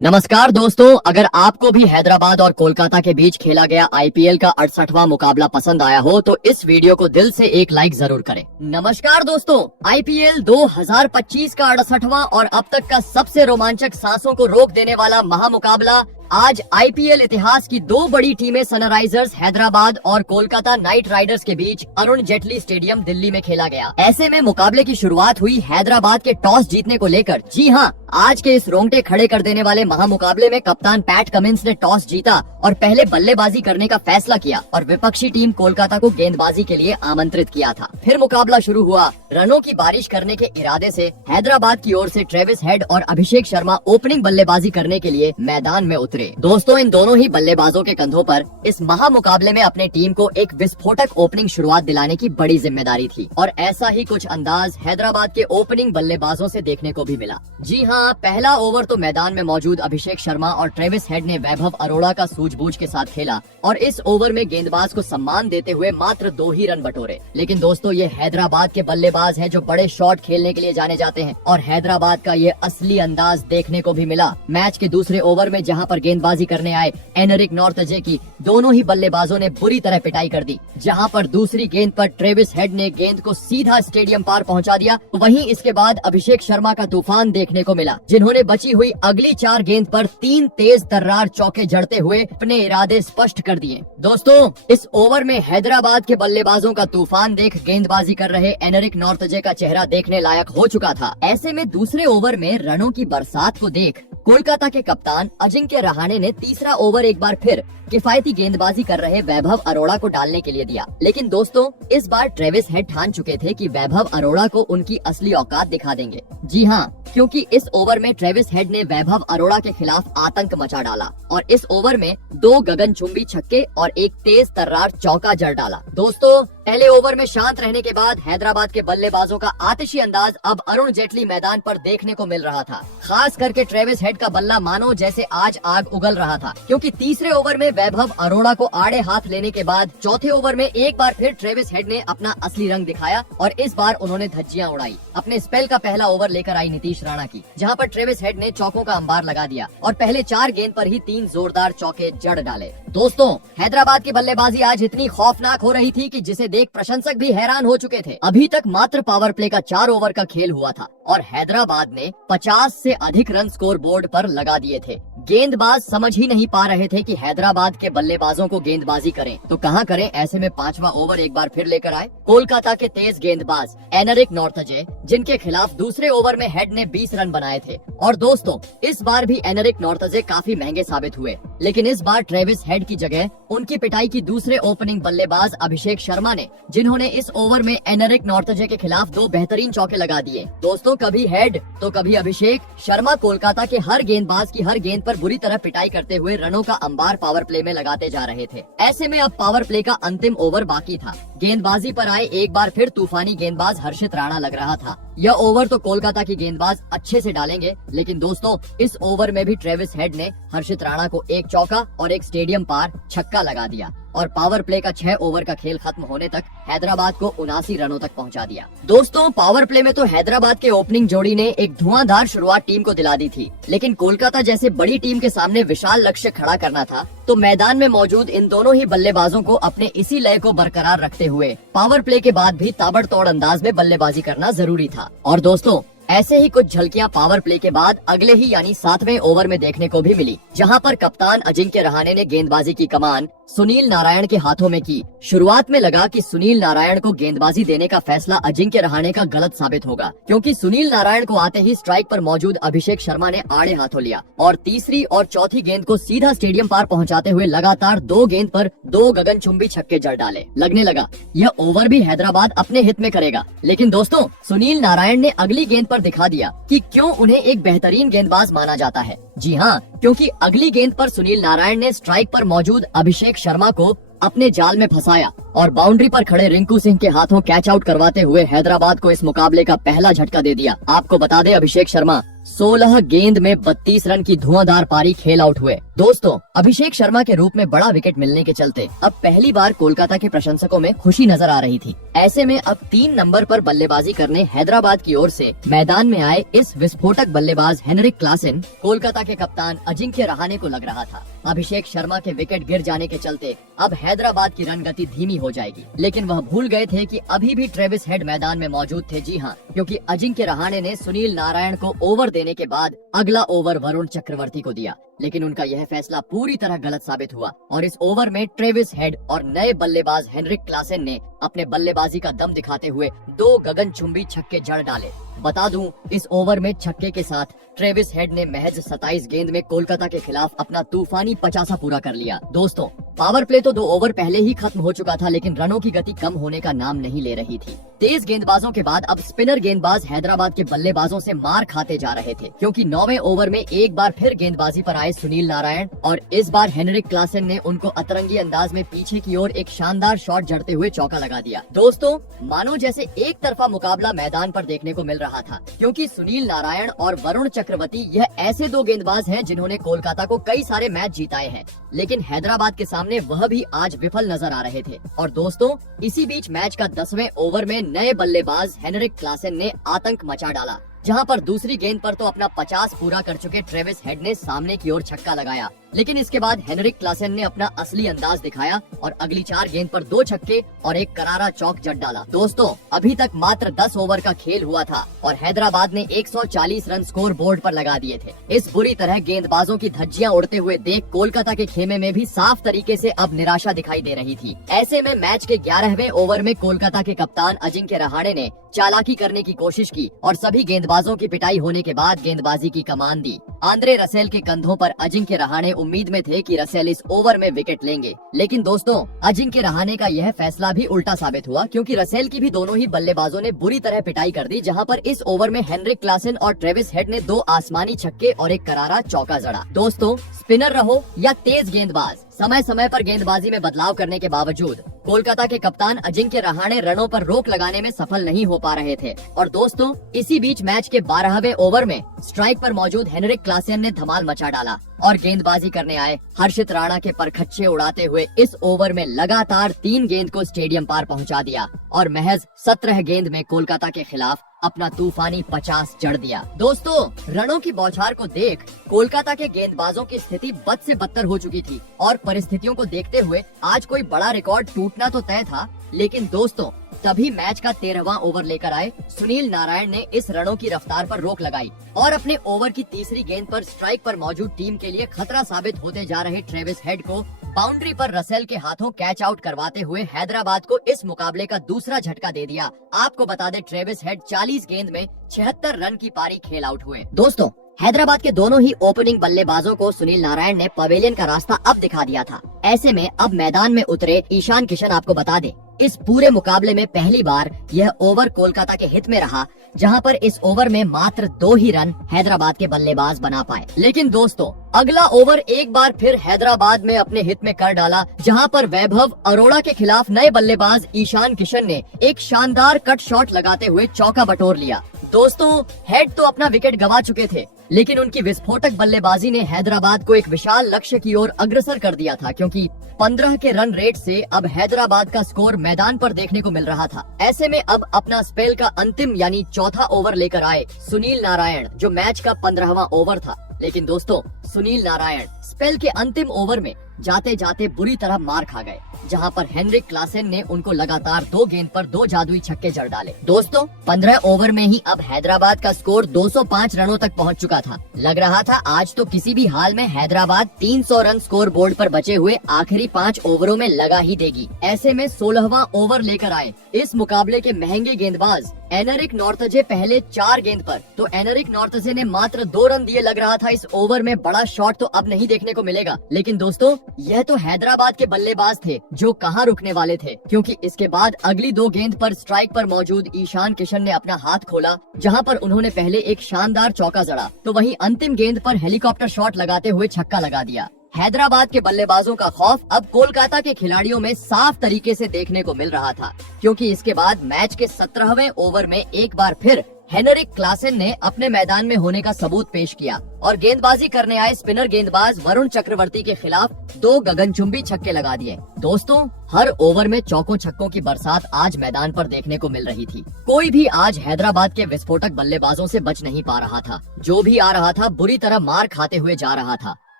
नमस्कार दोस्तों, अगर आपको भी हैदराबाद और कोलकाता के बीच खेला गया आईपीएल का 68वां मुकाबला पसंद आया हो तो इस वीडियो को दिल से एक लाइक जरूर करें। नमस्कार दोस्तों, आईपीएल 2025 का 68वां और अब तक का सबसे रोमांचक, सांसों को रोक देने वाला महामुकाबला आज आईपीएल इतिहास की दो बड़ी टीमें सनराइजर्स हैदराबाद और कोलकाता नाइट राइडर्स के बीच अरुण जेटली स्टेडियम दिल्ली में खेला गया। ऐसे में मुकाबले की शुरुआत हुई हैदराबाद के टॉस जीतने को लेकर। जी हाँ, आज के इस रोंगटे खड़े कर देने वाले महामुकाबले में कप्तान पैट कमिंस ने टॉस जीता और पहले बल्लेबाजी करने का फैसला किया और विपक्षी टीम कोलकाता को गेंदबाजी के लिए आमंत्रित किया था। फिर मुकाबला शुरू हुआ। रनों की बारिश करने के इरादे से हैदराबाद की ओर से ट्रेविस हेड और अभिषेक शर्मा ओपनिंग बल्लेबाजी करने के लिए मैदान में उतरे। दोस्तों, इन दोनों ही बल्लेबाजों के कंधों पर इस महामुकाबले में अपने टीम को एक विस्फोटक ओपनिंग शुरुआत दिलाने की बड़ी जिम्मेदारी थी और ऐसा ही कुछ अंदाज हैदराबाद के ओपनिंग बल्लेबाजों से देखने को भी मिला। जी हाँ, पहला ओवर तो मैदान में मौजूद अभिषेक शर्मा और ट्रेविस हेड ने वैभव अरोड़ा का सूझबूझ के साथ खेला और इस ओवर में गेंदबाज को सम्मान देते हुए मात्र 2 ही रन बटोरे। लेकिन दोस्तों, ये हैदराबाद के बल्लेबाज हैं जो बड़े शॉट खेलने के लिए जाने जाते हैं और हैदराबाद का ये असली अंदाज देखने को भी मिला। मैच के दूसरे ओवर में जहां पर गेंदबाजी करने आए एनरिक नॉर्थजे की दोनों ही बल्लेबाजों ने बुरी तरह पिटाई कर दी। जहां पर दूसरी गेंद पर ट्रेविस हेड ने गेंद को सीधा स्टेडियम पार पहुंचा दिया, वहीं इसके बाद अभिषेक शर्मा का तूफान देखने को मिला, जिन्होंने बची हुई अगली 4 गेंद पर 3 तेज तर्रार चौके जड़ते हुए अपने इरादे स्पष्ट कर दिए। दोस्तों, इस ओवर में हैदराबाद के बल्लेबाजों का तूफान देख गेंदबाजी कर रहे एनरिक नॉर्थजे का चेहरा देखने लायक हो चुका था। ऐसे में दूसरे ओवर में रनों की बरसात को देख कोलकाता के कप्तान अजिंक्य रहाणे ने तीसरा ओवर एक बार फिर किफायती गेंदबाजी कर रहे वैभव अरोड़ा को डालने के लिए दिया। लेकिन दोस्तों, इस बार ट्रेविस हेड ठान चुके थे कि वैभव अरोड़ा को उनकी असली औकात दिखा देंगे। जी हाँ, क्योंकि इस ओवर में ट्रेविस हेड ने वैभव अरोड़ा के खिलाफ आतंक मचा डाला और इस ओवर में 2 गगनचुंबी छक्के और एक तेज तर्रार चौका जड़ डाला। दोस्तों, पहले ओवर में शांत रहने के बाद हैदराबाद के बल्लेबाजों का आतिशी अंदाज अब अरुण जेटली मैदान पर देखने को मिल रहा था। खास करके ट्रेविस हेड का बल्ला मानो जैसे आज आग उगल रहा था, क्योंकि तीसरे ओवर में वैभव अरोड़ा को आड़े हाथ लेने के बाद चौथे ओवर में एक बार फिर ट्रेविस हेड ने अपना असली रंग दिखाया और इस बार उन्होंने धज्जियां उड़ाई। अपने स्पेल का पहला ओवर लेकर आई नीतीश राणा की, जहां पर ट्रेविस हेड ने चौकों का अंबार लगा दिया और पहले 4 गेंद पर ही 3 जोरदार चौके जड़ डाले। दोस्तों, हैदराबाद की बल्लेबाजी आज इतनी खौफनाक हो रही थी कि जिसे देख प्रशंसक भी हैरान हो चुके थे। अभी तक मात्र पावर प्ले का 4 ओवर का खेल हुआ था और हैदराबाद ने 50 से अधिक रन स्कोर बोर्ड पर लगा दिए थे। गेंदबाज समझ ही नहीं पा रहे थे कि हैदराबाद के बल्लेबाजों को गेंदबाजी करें तो कहां करें। ऐसे में 5वां ओवर एक बार फिर लेकर आए कोलकाता के तेज गेंदबाज एनरिक नॉर्थजे, जिनके खिलाफ दूसरे ओवर में हेड ने 20 रन बनाए थे। और दोस्तों, इस बार भी एनरिक नॉर्थजे काफी महंगे साबित हुए, लेकिन इस बार ट्रेविस हेड की जगह उनकी पिटाई की दूसरे ओपनिंग बल्लेबाज अभिषेक शर्मा ने, जिन्होंने इस ओवर में एनरिक नॉर्थजे के खिलाफ 2 बेहतरीन चौके लगा दिए। दोस्तों, कभी हेड तो कभी अभिषेक शर्मा कोलकाता के हर गेंदबाज की हर गेंद पर बुरी तरह पिटाई करते हुए रनों का अंबार पावर प्ले में लगाते जा रहे थे। ऐसे में अब पावर प्ले का अंतिम ओवर बाकी था। गेंदबाजी पर आए एक बार फिर तूफानी गेंदबाज हर्षित राणा लग रहा था। यह ओवर तो कोलकाता की गेंदबाज अच्छे से डालेंगे, लेकिन दोस्तों, इस ओवर में भी ट्रेविस हेड ने हर्षित राणा को एक चौका और एक स्टेडियम पार छक्का लगा दिया और पावर प्ले का 6 ओवर का खेल खत्म होने तक हैदराबाद को 79 रनों तक पहुंचा दिया। दोस्तों, पावर प्ले में तो हैदराबाद के ओपनिंग जोड़ी ने एक धुआंधार शुरुआत टीम को दिला दी थी, लेकिन कोलकाता जैसे बड़ी टीम के सामने विशाल लक्ष्य खड़ा करना था तो मैदान में मौजूद इन दोनों ही बल्लेबाजों को अपने इसी लय को बरकरार रखते हुए पावर प्ले के बाद भी ताबड़तोड़ अंदाज में बल्लेबाजी करना जरूरी था। और दोस्तों, ऐसे ही कुछ झलकियां पावर प्ले के बाद अगले ही यानी 7वें ओवर में देखने को भी मिली, जहां पर कप्तान अजिंक्य रहाणे ने गेंदबाजी की कमान सुनील नारायण के हाथों में की। शुरुआत में लगा कि सुनील नारायण को गेंदबाजी देने का फैसला अजिंक्य रहाणे का गलत साबित होगा, क्योंकि सुनील नारायण को आते ही स्ट्राइक पर मौजूद अभिषेक शर्मा ने आड़े हाथों लिया और तीसरी और चौथी गेंद को सीधा स्टेडियम पार पहुंचाते हुए लगातार 2 गेंद पर 2 गगनचुंबी छक्के जड़ डाले। लगने लगा यह ओवर भी हैदराबाद अपने हित में करेगा, लेकिन दोस्तों, सुनील नारायण ने अगली गेंद पर दिखा दिया कि क्यों उन्हें एक बेहतरीन गेंदबाज माना जाता है। जी हाँ, क्योंकि अगली गेंद पर सुनील नारायण ने स्ट्राइक पर मौजूद अभिषेक शर्मा को अपने जाल में फंसाया और बाउंड्री पर खड़े रिंकू सिंह के हाथों कैच आउट करवाते हुए हैदराबाद को इस मुकाबले का पहला झटका दे दिया। आपको बता दें, अभिषेक शर्मा 16 गेंद में 32 रन की धुआंधार पारी खेल आउट हुए। दोस्तों, अभिषेक शर्मा के रूप में बड़ा विकेट मिलने के चलते अब पहली बार कोलकाता के प्रशंसकों में खुशी नजर आ रही थी। ऐसे में अब 3 नंबर पर बल्लेबाजी करने हैदराबाद की ओर से मैदान में आए इस विस्फोटक बल्लेबाज हेनरिक क्लासेन कोलकाता के कप्तान अजिंक्य रहाणे को लग रहा था अभिषेक शर्मा के विकेट गिर जाने के चलते अब हैदराबाद की रन गति धीमी हो जाएगी। लेकिन वह भूल गए थे कि अभी भी ट्रेविस हेड मैदान में मौजूद थे। जी हाँ, क्योंकि अजिंक्य रहाणे ने सुनील नारायण को ओवर देने के बाद अगला ओवर वरुण चक्रवर्ती को दिया। लेकिन उनका यह फैसला पूरी तरह गलत साबित हुआ और इस ओवर में ट्रेविस हेड और नए बल्लेबाज हेनरिक क्लासेन ने अपने बल्लेबाजी का दम दिखाते हुए 2 गगनचुंबी छक्के जड़ डाले। बता दूं, इस ओवर में छक्के के साथ ट्रेविस हेड ने महज 27 गेंद में कोलकाता के खिलाफ अपना तूफानी 50 पूरा कर लिया। दोस्तों, पावर प्ले तो 2 ओवर पहले ही खत्म हो चुका था, लेकिन रनों की गति कम होने का नाम नहीं ले रही थी। तेज गेंदबाजों के बाद अब स्पिनर गेंदबाज हैदराबाद के बल्लेबाजों से मार खाते जा रहे थे, क्योंकि 9वें ओवर में एक बार फिर गेंदबाजी पर आए सुनील नारायण और इस बार हेनरिक क्लासेन ने उनको अतरंगी अंदाज में पीछे की ओर एक शानदार शॉट जड़ते हुए चौका लगा दिया। दोस्तों, मानो जैसे एक तरफा मुकाबला मैदान पर देखने को मिल रहा था, क्योंकि सुनील नारायण और वरुण चक्रवर्ती यह ऐसे 2 गेंदबाज हैं जिन्होंने कोलकाता को कई सारे मैच जीताए हैं, लेकिन हैदराबाद के सामने वह भी आज विफल नजर आ रहे थे। और दोस्तों, इसी बीच मैच का 10वें ओवर में नए बल्लेबाज हेनरिक क्लासेन ने आतंक मचा डाला, जहां पर दूसरी गेंद पर तो अपना 50 पूरा कर चुके ट्रेविस हेड ने सामने की ओर छक्का लगाया। लेकिन इसके बाद हेनरिक क्लासेन ने अपना असली अंदाज दिखाया और अगली 4 गेंद पर 2 छक्के और एक करारा चौक जड़ डाला। दोस्तों, अभी तक मात्र 10 ओवर का खेल हुआ था और हैदराबाद ने 140 रन स्कोर बोर्ड पर लगा दिए थे। इस बुरी तरह गेंदबाजों की धज्जियां उड़ते हुए देख कोलकाता के खेमे में भी साफ तरीके से अब निराशा दिखाई दे रही थी। ऐसे में मैच के 11वें ओवर में कोलकाता के कप्तान अजिंक्य रहाणे ने चालाकी करने की कोशिश की और सभी गेंदबाजों की पिटाई होने के बाद गेंदबाजी की कमान दी। आंद्रे रसेल के कंधों पर अजिंक्य रहाणे उम्मीद में थे कि रसेल इस ओवर में विकेट लेंगे, लेकिन दोस्तों, अजिंक्य रहाणे का यह फैसला भी उल्टा साबित हुआ, क्योंकि रसेल की भी दोनों ही बल्लेबाजों ने बुरी तरह पिटाई कर दी, जहां पर इस ओवर में हेनरिक क्लासेन और ट्रेविस हेड ने 2 आसमानी छक्के और एक करारा चौका जड़ा। दोस्तों, स्पिनर रहो या तेज गेंदबाज, समय समय पर गेंदबाजी में बदलाव करने के बावजूद कोलकाता के कप्तान अजिंक्य रहाणे रनों पर रोक लगाने में सफल नहीं हो पा रहे थे। और दोस्तों, इसी बीच मैच के 12वें ओवर में स्ट्राइक पर मौजूद हेनरिक क्लासेन ने धमाल मचा डाला और गेंदबाजी करने आए हर्षित राणा के परखच्चे उड़ाते हुए इस ओवर में लगातार 3 गेंद को स्टेडियम पार पहुंचा दिया और महज 17 गेंद में कोलकाता के खिलाफ अपना तूफानी 50 जड़ दिया। दोस्तों, रनों की बौछार को देख कोलकाता के गेंदबाजों की स्थिति बद से बदतर हो चुकी थी और परिस्थितियों को देखते हुए आज कोई बड़ा रिकॉर्ड टूटना तो तय था। लेकिन दोस्तों, तभी मैच का 13वां ओवर लेकर आए सुनील नारायण ने इस रनों की रफ्तार पर रोक लगाई और अपने ओवर की तीसरी गेंद पर स्ट्राइक पर मौजूद टीम के लिए खतरा साबित होते जा रहे ट्रेविस हेड को बाउंड्री पर रसेल के हाथों कैच आउट करवाते हुए हैदराबाद को इस मुकाबले का दूसरा झटका दे दिया। आपको बता दें, ट्रेविस हेड 40 गेंद में 76 रन की पारी खेल आउट हुए। दोस्तों, हैदराबाद के दोनों ही ओपनिंग बल्लेबाजों को सुनील नारायण ने पवेलियन का रास्ता अब दिखा दिया था। ऐसे में अब मैदान में उतरे ईशान किशन आपको बता दें, इस पूरे मुकाबले में पहली बार यह ओवर कोलकाता के हित में रहा, जहां पर इस ओवर में मात्र 2 ही रन हैदराबाद के बल्लेबाज बना पाए। लेकिन दोस्तों, अगला ओवर एक बार फिर हैदराबाद में अपने हित में कर डाला, जहां पर वैभव अरोड़ा के खिलाफ नए बल्लेबाज ईशान किशन ने एक शानदार कट शॉट लगाते हुए चौका बटोर लिया। दोस्तों, हेड तो अपना विकेट गंवा चुके थे, लेकिन उनकी विस्फोटक बल्लेबाजी ने हैदराबाद को एक विशाल लक्ष्य की ओर अग्रसर कर दिया था, क्योंकि 15 के रन रेट से अब हैदराबाद का स्कोर मैदान पर देखने को मिल रहा था। ऐसे में अब अपना स्पेल का अंतिम यानी चौथा ओवर लेकर आए सुनील नारायण, जो मैच का 15वां ओवर था। लेकिन दोस्तों, सुनील नारायण स्पेल के अंतिम ओवर में जाते जाते बुरी तरह मार खा गए, जहां पर हेनरिक क्लासेन ने उनको लगातार 2 गेंद पर 2 जादुई छक्के जड़ डाले। दोस्तों, 15 ओवर में ही अब हैदराबाद का स्कोर 205 रनों तक पहुंच चुका था। लग रहा था आज तो किसी भी हाल में हैदराबाद 300 रन स्कोर बोर्ड पर बचे हुए आखिरी 5 ओवरों में लगा ही देगी। ऐसे में 16वां ओवर लेकर आए इस मुकाबले के महंगे गेंदबाज एनरिक नॉर्थजे पहले 4 गेंद पर, तो एनरिक नॉर्थजे ने मात्र 2 रन दिए। लग रहा था इस ओवर में बड़ा शॉट तो अब नहीं देखने को मिलेगा, लेकिन दोस्तों, यह तो हैदराबाद के बल्लेबाज थे जो कहां रुकने वाले थे, क्योंकि इसके बाद अगली 2 गेंद पर स्ट्राइक पर मौजूद ईशान किशन ने अपना हाथ खोला, जहां पर उन्होंने पहले एक शानदार चौका जड़ा, तो वहीं अंतिम गेंद पर हेलीकॉप्टर शॉट लगाते हुए छक्का लगा दिया। हैदराबाद के बल्लेबाजों का खौफ अब कोलकाता के खिलाड़ियों में साफ तरीके से देखने को मिल रहा था, क्योंकि इसके बाद मैच के 17वें ओवर में एक बार फिर हेनरिक क्लासेन ने अपने मैदान में होने का सबूत पेश किया और गेंदबाजी करने आए स्पिनर गेंदबाज वरुण चक्रवर्ती के खिलाफ 2 गगनचुंबी छक्के लगा दिए। दोस्तों, हर ओवर में चौकों छक्कों की बरसात आज मैदान पर देखने को मिल रही थी। कोई भी आज हैदराबाद के विस्फोटक बल्लेबाजों से बच नहीं पा रहा था। जो भी आ रहा था बुरी तरह मार खाते हुए जा रहा था।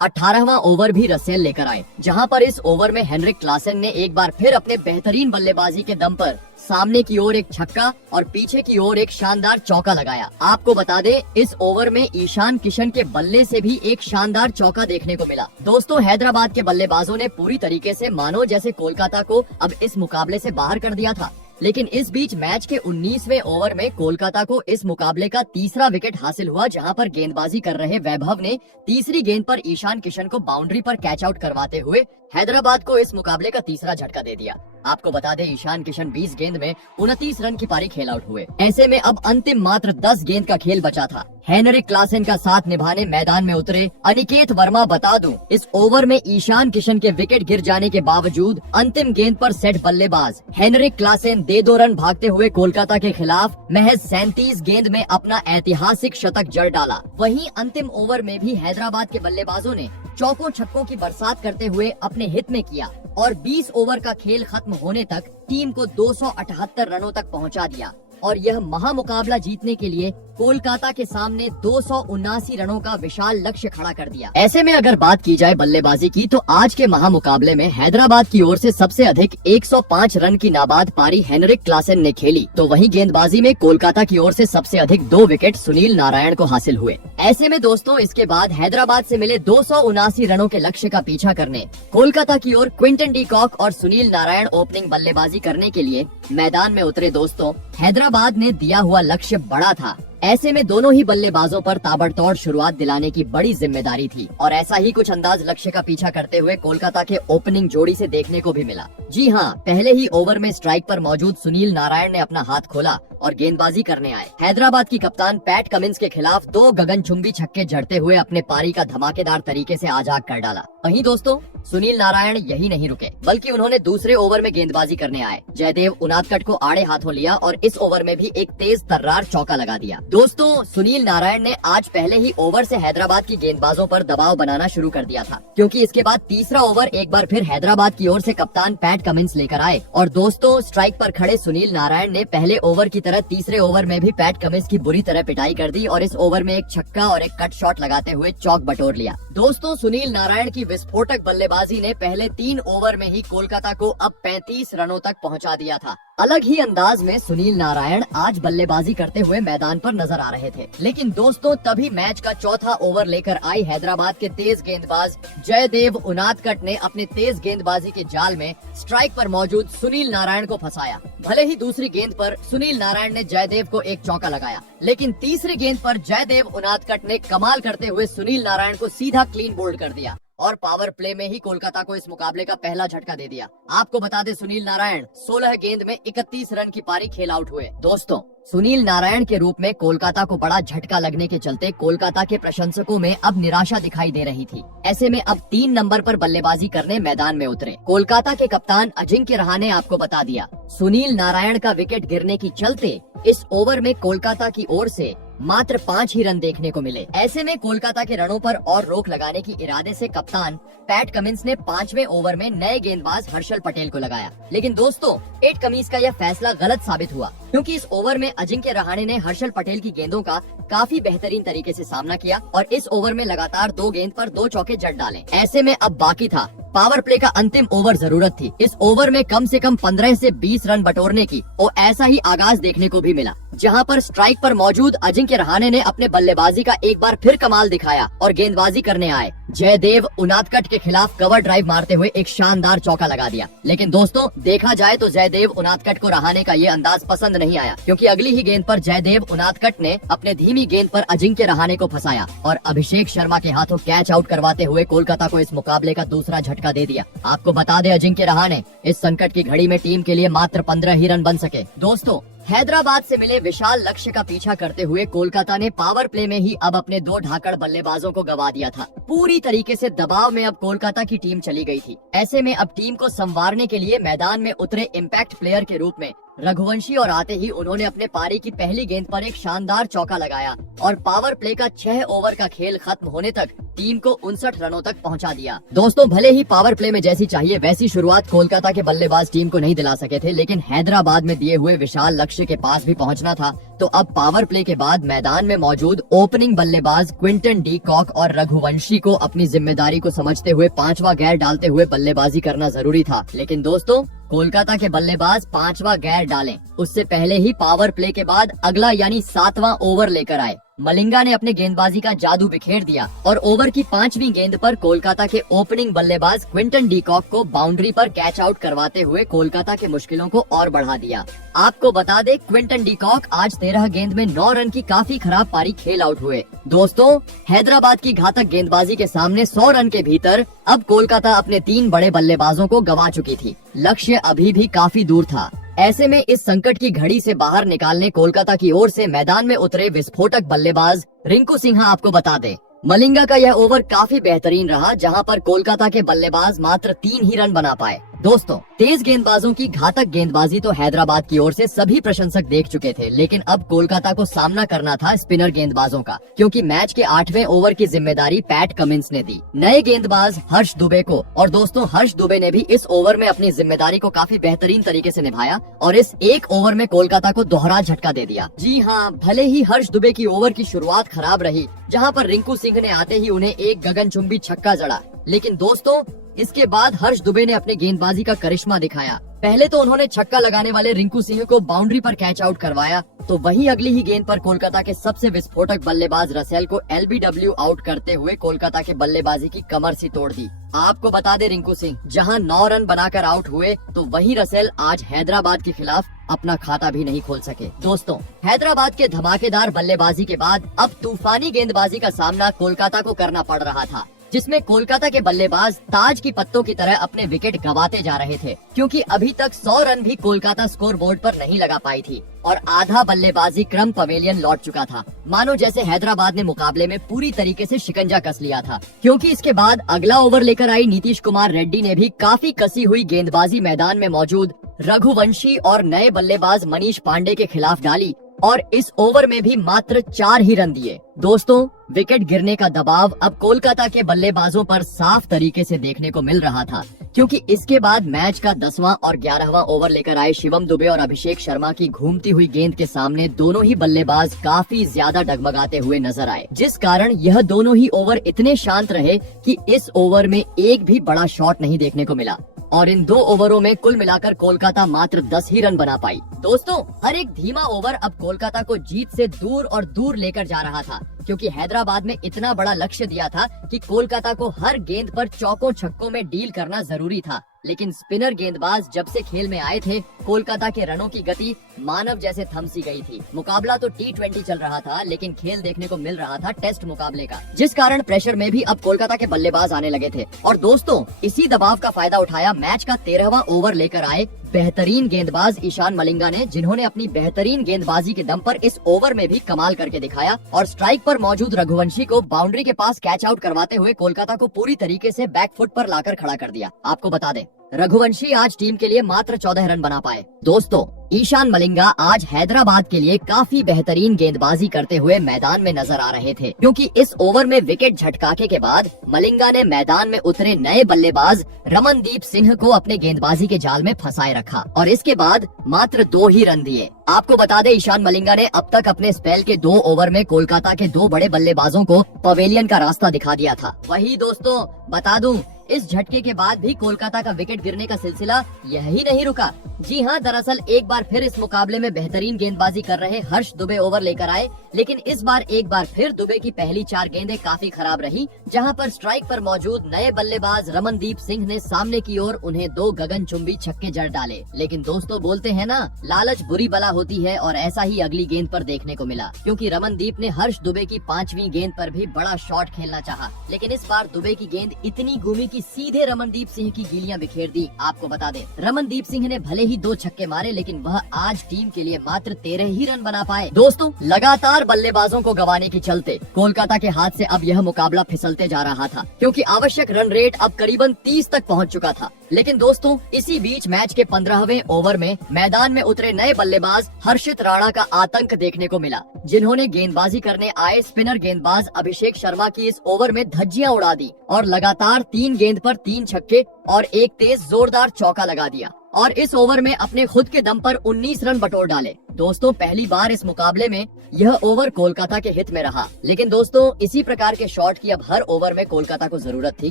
18वां ओवर भी रसेल लेकर आए, जहां पर इस ओवर में हेनरिक क्लासेन ने एक बार फिर अपने बेहतरीन बल्लेबाजी के दम पर सामने की ओर एक छक्का और पीछे की ओर एक शानदार चौका लगाया। आपको बता दें, इस ओवर में ईशान किशन के बल्ले से भी एक शानदार चौका देखने को मिला। दोस्तों, हैदराबाद के बल्लेबाजों ने पूरी तरीके से मानो जैसे कोलकाता को अब इस मुकाबले से बाहर कर दिया था। लेकिन इस बीच मैच के 19वें ओवर में कोलकाता को इस मुकाबले का तीसरा विकेट हासिल हुआ, जहां पर गेंदबाजी कर रहे वैभव ने तीसरी गेंद पर ईशान किशन को बाउंड्री पर कैच आउट करवाते हुए हैदराबाद को इस मुकाबले का तीसरा झटका दे दिया। आपको बता दें, ईशान किशन 20 गेंद में 29 रन की पारी खेल आउट हुए। ऐसे में अब अंतिम मात्र 10 गेंद का खेल बचा था। हेनरिक क्लासेन का साथ निभाने मैदान में उतरे अनिकेत वर्मा, बता दूं, इस ओवर में ईशान किशन के विकेट गिर जाने के बावजूद अंतिम गेंद पर सेट बल्लेबाज हेनरिक क्लासेन दे 2 रन भागते हुए कोलकाता के खिलाफ महज 37 गेंद में अपना ऐतिहासिक शतक जड़ डाला। वहीं अंतिम ओवर में भी हैदराबाद के बल्लेबाजों ने चौकों छक्कों की बरसात करते हुए अपने हित में किया और 20 ओवर का खेल खत्म होने तक टीम को 278 रनों तक पहुंचा दिया और यह महामुकाबला जीतने के लिए कोलकाता के सामने 279 रनों का विशाल लक्ष्य खड़ा कर दिया। ऐसे में अगर बात की जाए बल्लेबाजी की, तो आज के महामुकाबले में हैदराबाद की ओर से सबसे अधिक 105 रन की नाबाद पारी हेनरिक क्लासेन ने खेली, तो वहीं गेंदबाजी में कोलकाता की ओर से सबसे अधिक 2 विकेट सुनील नारायण को हासिल हुए। ऐसे में दोस्तों, इसके बाद हैदराबाद से मिले 279 रनों के लक्ष्य का पीछा करने कोलकाता की ओर क्विंटन डी कॉक और सुनील नारायण ओपनिंग बल्लेबाजी करने के लिए मैदान में उतरे। दोस्तों, हैदराबाद ने दिया हुआ लक्ष्य बड़ा था। ऐसे में दोनों ही बल्लेबाजों पर ताबड़तोड़ शुरुआत दिलाने की बड़ी जिम्मेदारी थी और ऐसा ही कुछ अंदाज लक्ष्य का पीछा करते हुए कोलकाता के ओपनिंग जोड़ी से देखने को भी मिला। जी हां, पहले ही ओवर में स्ट्राइक पर मौजूद सुनील नारायण ने अपना हाथ खोला और गेंदबाजी करने आए। हैदराबाद की कप्तान पैट कमिंस के खिलाफ 2 गगनचुंबी छक्के जड़ते हुए अपने पारी का धमाकेदार तरीके से आजाद कर डाला। वहीं दोस्तों, सुनील नारायण यही नहीं रुके, बल्कि उन्होंने दूसरे ओवर में गेंदबाजी करने आए। जयदेव उनादकट को आड़े हाथों लिया और इस ओवर में भी एक तेज तर्रार चौका लगा दिया। दोस्तों, सुनील नारायण ने आज पहले ही ओवर से हैदराबाद की गेंदबाजों पर दबाव बनाना शुरू कर दिया था, क्योंकि इसके बाद तीसरा ओवर एक बार फिर हैदराबाद की ओर से कप्तान पैट कमिंस लेकर आए और दोस्तों, स्ट्राइक पर खड़े सुनील नारायण ने पहले ओवर की तरह तीसरे ओवर में भी पैट कमिंस की बुरी तरह पिटाई कर दी और इस ओवर में एक छक्का और एक कट शॉट लगाते हुए चौक बटोर लिया। दोस्तों, सुनील नारायण की विस्फोटक बल्लेबाजी ने पहले 3 ओवर में ही कोलकाता को अब 35 रनों तक पहुंचा दिया था। अलग ही अंदाज में सुनील नारायण आज बल्लेबाजी करते हुए मैदान पर नजर आ रहे थे। लेकिन दोस्तों, तभी मैच का चौथा ओवर लेकर आई हैदराबाद के तेज गेंदबाज जयदेव उनादकट ने अपने तेज गेंदबाजी के जाल में स्ट्राइक पर मौजूद सुनील नारायण को फंसाया। भले ही दूसरी गेंद पर सुनील नारायण ने जयदेव को एक चौका लगाया, लेकिन तीसरी गेंद पर जयदेव उनादकट ने कमाल करते हुए सुनील नारायण को सीधा क्लीन बोल्ड कर दिया और पावर प्ले में ही कोलकाता को इस मुकाबले का पहला झटका दे दिया। आपको बता दें, सुनील नारायण 16 गेंद में 31 रन की पारी खेल आउट हुए। दोस्तों, सुनील नारायण के रूप में कोलकाता को बड़ा झटका लगने के चलते कोलकाता के प्रशंसकों में अब निराशा दिखाई दे रही थी। ऐसे में अब 3 नंबर पर बल्लेबाजी करने मैदान में उतरे कोलकाता के कप्तान अजिंक्य रहाणे ने आपको बता दिया, सुनील नारायण का विकेट गिरने की चलते इस ओवर में कोलकाता की ओर से मात्र 5 ही रन देखने को मिले। ऐसे में कोलकाता के रनों पर और रोक लगाने की इरादे से कप्तान पैट कमिंस ने 5वें ओवर में नए गेंदबाज हर्षल पटेल को लगाया। लेकिन दोस्तों, पैट कमिंस का यह फैसला गलत साबित हुआ, क्योंकि इस ओवर में अजिंक्य रहाणे ने हर्षल पटेल की गेंदों का काफी बेहतरीन तरीके से सामना किया और इस ओवर में लगातार 2 गेंद पर 2 चौके जड़ डाले। ऐसे में अब बाकी था पावर प्ले का अंतिम ओवर। जरूरत थी इस ओवर में कम से कम 15 से 20 रन बटोरने की और ऐसा ही आगाज देखने को भी मिला, जहां पर स्ट्राइक पर मौजूद अजिंक्य रहाणे ने अपने बल्लेबाजी का एक बार फिर कमाल दिखाया और गेंदबाजी करने आए जयदेव उनादकट के खिलाफ कवर ड्राइव मारते हुए एक शानदार चौका लगा दिया। लेकिन दोस्तों, देखा जाए तो जयदेव उनादकट को रहाणे का ये अंदाज पसंद नहीं आया, क्योंकि अगली ही गेंद पर जयदेव उनादकट ने अपने धीमी गेंद पर अजिंक्य रहाणे को फंसाया और अभिषेक शर्मा के हाथों कैच आउट करवाते हुए कोलकाता को इस मुकाबले का दूसरा झटका दे दिया। आपको बता दें, अजिंक्य रहाणे इस संकट की घड़ी में टीम के लिए मात्र 15 ही रन बन सके। दोस्तों, हैदराबाद से मिले विशाल लक्ष्य का पीछा करते हुए कोलकाता ने पावर प्ले में ही अब अपने 2 ढाकड़ बल्लेबाजों को गवा दिया था। पूरी तरीके से दबाव में अब कोलकाता की टीम चली गई थी। ऐसे में अब टीम को संवारने के लिए मैदान में उतरे इम्पैक्ट प्लेयर के रूप में रघुवंशी और आते ही उन्होंने अपने पारी की पहली गेंद पर एक शानदार चौका लगाया और पावर प्ले का 6 ओवर का खेल खत्म होने तक टीम को 59 रनों तक पहुंचा दिया। दोस्तों, भले ही पावर प्ले में जैसी चाहिए वैसी शुरुआत कोलकाता के बल्लेबाज टीम को नहीं दिला सके थे, लेकिन हैदराबाद में दिए हुए विशाल लक्ष्य के पास भी पहुंचना था। तो अब पावर प्ले के बाद मैदान में मौजूद ओपनिंग बल्लेबाज क्विंटन डी कॉक और रघुवंशी को अपनी जिम्मेदारी को समझते हुए 5वां गेयर डालते हुए बल्लेबाजी करना जरूरी था। लेकिन दोस्तों, कोलकाता के बल्लेबाज 5वां गेयर डालें उससे पहले ही पावर प्ले के बाद अगला यानी 7वां ओवर लेकर आए। मलिंगा ने अपने गेंदबाजी का जादू बिखेर दिया और ओवर की 5वीं गेंद पर कोलकाता के ओपनिंग बल्लेबाज क्विंटन डी कॉक को बाउंड्री पर कैच आउट करवाते हुए कोलकाता के मुश्किलों को और बढ़ा दिया। आपको बता दें, क्विंटन डी कॉक आज 13 गेंद में 9 रन की काफी खराब पारी खेल आउट हुए। दोस्तों, हैदराबाद की घातक गेंदबाजी के सामने 100 रन के भीतर अब कोलकाता अपने 3 बड़े बल्लेबाजों को गंवा चुकी थी। लक्ष्य अभी भी काफी दूर था। ऐसे में इस संकट की घड़ी से बाहर निकालने कोलकाता की ओर से मैदान में उतरे विस्फोटक बल्लेबाज रिंकू सिंह आपको बता दें, मलिंगा का यह ओवर काफी बेहतरीन रहा, जहां पर कोलकाता के बल्लेबाज मात्र 3 ही रन बना पाए। दोस्तों, तेज गेंदबाजों की घातक गेंदबाजी तो हैदराबाद की ओर से सभी प्रशंसक देख चुके थे, लेकिन अब कोलकाता को सामना करना था स्पिनर गेंदबाजों का, क्योंकि मैच के 8वें ओवर की जिम्मेदारी पैट कमिंस ने दी नए गेंदबाज हर्ष दुबे को। और दोस्तों, हर्ष दुबे ने भी इस ओवर में अपनी जिम्मेदारी को काफी बेहतरीन तरीके से निभाया और इस एक ओवर में कोलकाता को दोहरा झटका दे दिया। जी हाँ, भले ही हर्ष दुबे की ओवर की शुरुआत खराब रही, जहाँ पर रिंकू सिंह ने आते ही उन्हें एक गगनचुंबी छक्का जड़ा, लेकिन दोस्तों इसके बाद हर्ष दुबे ने अपने गेंदबाजी का करिश्मा दिखाया। पहले तो उन्होंने छक्का लगाने वाले रिंकू सिंह को बाउंड्री पर कैच आउट करवाया, तो वहीं अगली ही गेंद पर कोलकाता के सबसे विस्फोटक बल्लेबाज रसेल को एलबीडब्ल्यू आउट करते हुए कोलकाता के बल्लेबाजी की कमर सी तोड़ दी। आपको बता दे, रिंकू सिंह जहां 9 रन बनाकर आउट हुए, तो वहीं रसेल आज हैदराबाद के खिलाफ अपना खाता भी नहीं खोल सके। दोस्तों, हैदराबाद के धमाकेदार बल्लेबाजी के बाद अब तूफानी गेंदबाजी का सामना कोलकाता को करना पड़ रहा था, जिसमें कोलकाता के बल्लेबाज ताज की पत्तों की तरह अपने विकेट गंवाते जा रहे थे, क्योंकि अभी तक 100 रन भी कोलकाता स्कोर बोर्ड पर नहीं लगा पाई थी और आधा बल्लेबाजी क्रम पवेलियन लौट चुका था। मानो जैसे हैदराबाद ने मुकाबले में पूरी तरीके से शिकंजा कस लिया था, क्योंकि इसके बाद अगला ओवर लेकर आई नीतीश कुमार रेड्डी ने भी काफी कसी हुई गेंदबाजी मैदान में मौजूद रघुवंशी और नए बल्लेबाज मनीष पांडे के खिलाफ डाली और इस ओवर में भी मात्र 4 ही रन दिए। दोस्तों, विकेट गिरने का दबाव अब कोलकाता के बल्लेबाजों पर साफ तरीके से देखने को मिल रहा था, क्योंकि इसके बाद मैच का 10वां और 11वां ओवर लेकर आए शिवम दुबे और अभिषेक शर्मा की घूमती हुई गेंद के सामने दोनों ही बल्लेबाज काफी ज्यादा डगमगाते हुए नजर आए, जिस कारण यह दोनों ही ओवर इतने शांत रहे कि इस ओवर में एक भी बड़ा शॉट नहीं देखने को मिला और इन 2 ओवरों में कुल मिलाकर कोलकाता मात्र 10 ही रन बना पाई। दोस्तों, हर एक धीमा ओवर अब कोलकाता को जीत से दूर और दूर लेकर जा रहा था, क्योंकि हैदराबाद में इतना बड़ा लक्ष्य दिया था कि कोलकाता को हर गेंद पर चौकों छक्कों में डील करना जरूरी था। लेकिन स्पिनर गेंदबाज जब से खेल में आए थे, कोलकाता के रनों की गति मानव जैसे थम सी गई थी। मुकाबला तो T20 चल रहा था, लेकिन खेल देखने को मिल रहा था टेस्ट मुकाबले का, जिस कारण प्रेशर में भी अब कोलकाता के बल्लेबाज आने लगे थे। और दोस्तों, इसी दबाव का फायदा उठाया मैच का 13वां ओवर लेकर आए बेहतरीन गेंदबाज ईशान मलिंगा ने, जिन्होंने अपनी बेहतरीन गेंदबाजी के दम पर इस ओवर में भी कमाल करके दिखाया और स्ट्राइक पर मौजूद रघुवंशी को बाउंड्री के पास कैच आउट करवाते हुए कोलकाता को पूरी तरीके से बैकफुट पर लाकर खड़ा कर दिया। आपको बता दें, रघुवंशी आज टीम के लिए मात्र 14 रन बना पाए। दोस्तों, ईशान मलिंगा आज हैदराबाद के लिए काफी बेहतरीन गेंदबाजी करते हुए मैदान में नजर आ रहे थे, क्योंकि इस ओवर में विकेट झटकाने के बाद मलिंगा ने मैदान में उतरे नए बल्लेबाज रमनदीप सिंह को अपने गेंदबाजी के जाल में फंसाए रखा और इसके बाद मात्र 2 ही रन दिए। आपको बता दें, ईशान मलिंगा ने अब तक अपने स्पेल के 2 ओवर में कोलकाता के 2 बड़े बल्लेबाजों को पवेलियन का रास्ता दिखा दिया था। वही दोस्तों, बता दूं, इस झटके के बाद भी कोलकाता का विकेट गिरने का सिलसिला यही नहीं रुका। जी हाँ, दरअसल एक बार फिर इस मुकाबले में बेहतरीन गेंदबाजी कर रहे हर्ष दुबे ओवर लेकर आए, लेकिन इस बार एक बार फिर दुबे की पहली 4 गेंदें काफी खराब रही, जहां पर स्ट्राइक पर मौजूद नए बल्लेबाज रमनदीप सिंह ने सामने की ओर उन्हें 2 गगनचुंबी छक्के जड़ डाले। लेकिन दोस्तों, बोलते हैं ना, लालच बुरी बला होती है और ऐसा ही अगली गेंद पर देखने को मिला, क्योंकि रमनदीप ने हर्ष दुबे की 5वीं गेंद पर भी बड़ा शॉट खेलना चाहा, लेकिन इस बार दुबे की गेंद इतनी घूमी कि सीधे रमनदीप सिंह की गिलियां बिखेर दी। आपको बता दें, रमनदीप सिंह ने भले ही 2 छक्के मारे, लेकिन वह आज टीम के लिए मात्र 13 ही रन बना पाए। दोस्तों, लगातार बल्लेबाजों को गंवाने के चलते कोलकाता के हाथ से अब यह मुकाबला फिसलते जा रहा था, क्योंकि आवश्यक रन रेट अब करीबन 30 तक पहुंच चुका था। लेकिन दोस्तों इसी बीच मैच के 15वें ओवर में मैदान में उतरे नए बल्लेबाज हर्षित राणा का आतंक देखने को मिला, जिन्होंने गेंदबाजी करने आए स्पिनर गेंदबाज अभिषेक शर्मा की इस ओवर में धज्जियां उड़ा दी और लगातार 3 गेंद पर 3 छक्के और एक तेज जोरदार चौका लगा दिया और इस ओवर में अपने खुद के दम पर 19 रन बटोर डाले। दोस्तों पहली बार इस मुकाबले में यह ओवर कोलकाता के हित में रहा, लेकिन दोस्तों इसी प्रकार के शॉट की अब हर ओवर में कोलकाता को जरूरत थी,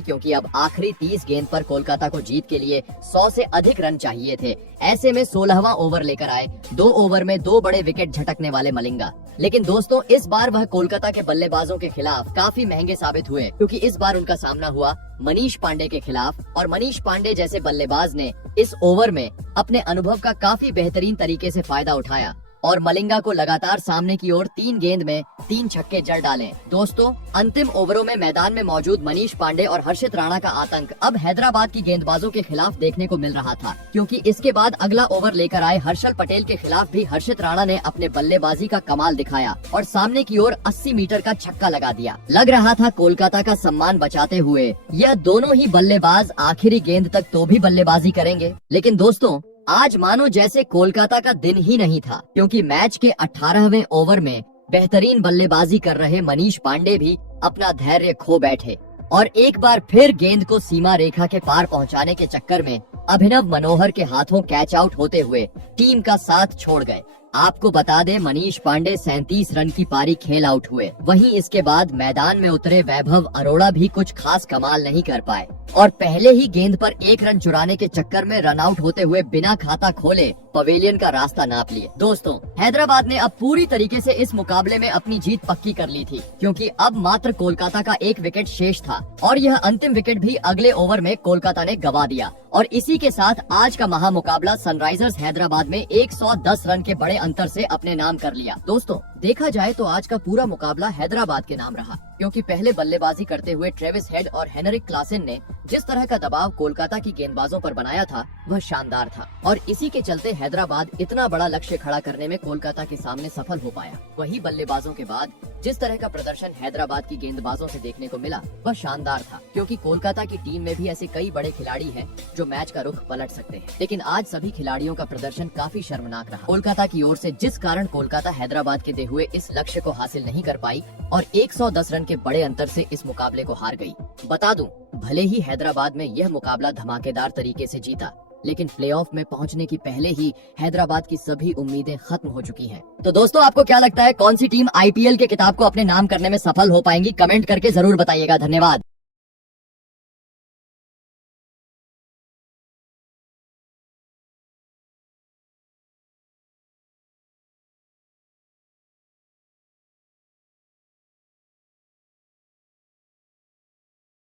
क्योंकि अब आखिरी 30 गेंद पर कोलकाता को जीत के लिए 100 से अधिक रन चाहिए थे। ऐसे में 16वां ओवर लेकर आए 2 ओवर में 2 बड़े विकेट झटकने वाले मलिंगा। लेकिन दोस्तों इस बार वह कोलकाता के बल्लेबाजों के खिलाफ काफी महंगे साबित हुए, क्योंकि इस बार उनका सामना हुआ मनीष पांडे के खिलाफ और मनीष पांडे जैसे बल्लेबाज ने इस ओवर में अपने अनुभव का काफी बेहतरीन तरीके से फायदा उठाया और मलिंगा को लगातार सामने की ओर 3 गेंद में 3 छक्के जड़ डाले। दोस्तों अंतिम ओवरों में मैदान में मौजूद मनीष पांडे और हर्षित राणा का आतंक अब हैदराबाद की गेंदबाजों के खिलाफ देखने को मिल रहा था, क्योंकि इसके बाद अगला ओवर लेकर आए हर्षल पटेल के खिलाफ भी हर्षित राणा ने अपने बल्लेबाजी का कमाल दिखाया और सामने की ओर 80 मीटर का छक्का लगा दिया। लग रहा था कोलकाता का सम्मान बचाते हुए यह दोनों ही बल्लेबाज आखिरी गेंद तक तो भी बल्लेबाजी करेंगे, लेकिन दोस्तों आज मानो जैसे कोलकाता का दिन ही नहीं था, क्योंकि मैच के 18वें ओवर में बेहतरीन बल्लेबाजी कर रहे मनीष पांडे भी अपना धैर्य खो बैठे और एक बार फिर गेंद को सीमा रेखा के पार पहुंचाने के चक्कर में अभिनव मनोहर के हाथों कैच आउट होते हुए टीम का साथ छोड़ गए। आपको बता दें मनीष पांडे 37 रन की पारी खेल आउट हुए। वहीं इसके बाद मैदान में उतरे वैभव अरोड़ा भी कुछ खास कमाल नहीं कर पाए और पहले ही गेंद पर 1 रन चुराने के चक्कर में रन आउट होते हुए बिना खाता खोले पवेलियन का रास्ता नाप लिए। दोस्तों हैदराबाद ने अब पूरी तरीके से इस मुकाबले में अपनी जीत पक्की कर ली थी, क्योंकि अब मात्र कोलकाता का 1 विकेट शेष था और यह अंतिम विकेट भी अगले ओवर में कोलकाता ने गंवा दिया और इसी के साथ आज का महामुकाबला सनराइजर्स हैदराबाद में 110 रन के बड़े अंतर से अपने नाम कर लिया। दोस्तों देखा जाए तो आज का पूरा मुकाबला हैदराबाद के नाम रहा, क्योंकि पहले बल्लेबाजी करते हुए ट्रेविस हेड और हेनरिक क्लासेन ने जिस तरह का दबाव कोलकाता की गेंदबाजों पर बनाया था वह शानदार था और इसी के चलते हैदराबाद इतना बड़ा लक्ष्य खड़ा करने में कोलकाता के सामने सफल हो पाया। वही बल्लेबाजों के बाद जिस तरह का प्रदर्शन हैदराबाद की गेंदबाजों से देखने को मिला वह शानदार था, क्योंकि कोलकाता की टीम में भी ऐसे कई बड़े खिलाड़ी हैं जो मैच का रुख पलट सकते हैं, लेकिन आज सभी खिलाड़ियों का प्रदर्शन काफी शर्मनाक रहा कोलकाता की ओर से, जिस कारण कोलकाता हैदराबाद के दे हुए इस लक्ष्य को हासिल नहीं कर पाई और 110 रन के बड़े अंतर से इस मुकाबले को हार गई। बता दूं भले ही हैदराबाद में यह मुकाबला धमाकेदार तरीके से जीता, लेकिन प्लेऑफ में पहुंचने की पहले ही हैदराबाद की सभी उम्मीदें खत्म हो चुकी हैं। तो दोस्तों आपको क्या लगता है कौन सी टीम आईपीएल के किताब को अपने नाम करने में सफल हो पाएंगी? कमेंट करके जरूर बताइएगा। धन्यवाद।